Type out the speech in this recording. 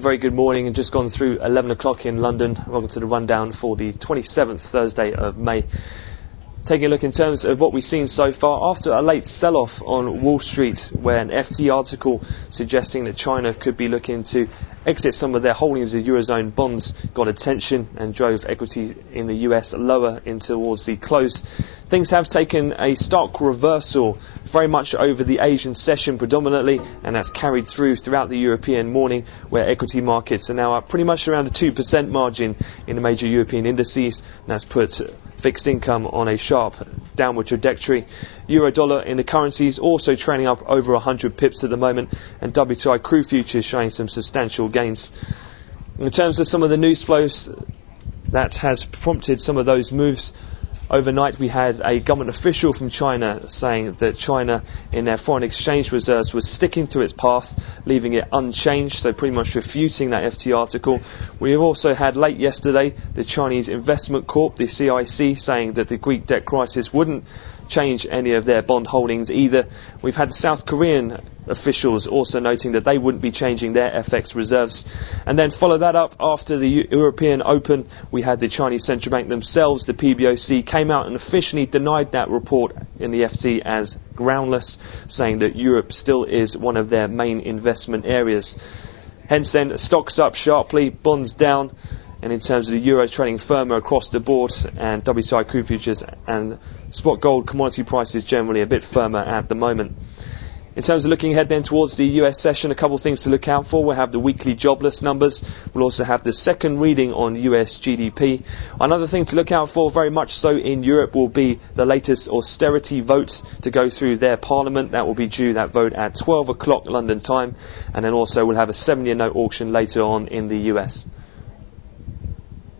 A very good morning, and just gone through 11 o'clock in London. Welcome to the rundown for the 27th Thursday of May. Taking a look in terms of what we've seen so far after a late sell-off on Wall Street, where an FT article suggesting that China could be looking to exit some of their holdings of Eurozone bonds got attention and drove equity in the US lower in towards the close. Things have taken a stark reversal very much over the Asian session predominantly, and that's carried throughout the European morning, where equity markets are now up pretty much around a 2% margin in the major European indices, and that's put fixed income on a sharp downward trajectory. Euro dollar in the currencies also trailing up over 100 pips at the moment, and WTI crude futures showing some substantial gains. In terms of some of the news flows that has prompted some of those moves, overnight we had a government official from China saying that China in their foreign exchange reserves was sticking to its path, leaving it unchanged, so pretty much refuting that FT article. We have also had late yesterday the Chinese Investment Corp, the CIC, saying that the Greek debt crisis wouldn't change any of their bond holdings either. We've had the South Korean officials also noting that they wouldn't be changing their FX reserves. And then follow that up after the European Open, we had the Chinese Central Bank themselves, the PBOC, came out and officially denied that report in the FT as groundless, saying that Europe still is one of their main investment areas. Hence then, stocks up sharply, bonds down, and in terms of the euro trading firmer across the board, and WTI crude futures and spot gold commodity prices generally a bit firmer at the moment. In terms of looking ahead then towards the US session, a couple of things to look out for. We'll have the weekly jobless numbers. We'll also have the second reading on US GDP. Another thing to look out for, very much so in Europe, will be the latest austerity vote to go through their parliament. That will be due, that vote, at 12 o'clock London time. And then also we'll have a 7-year note auction later on in the US.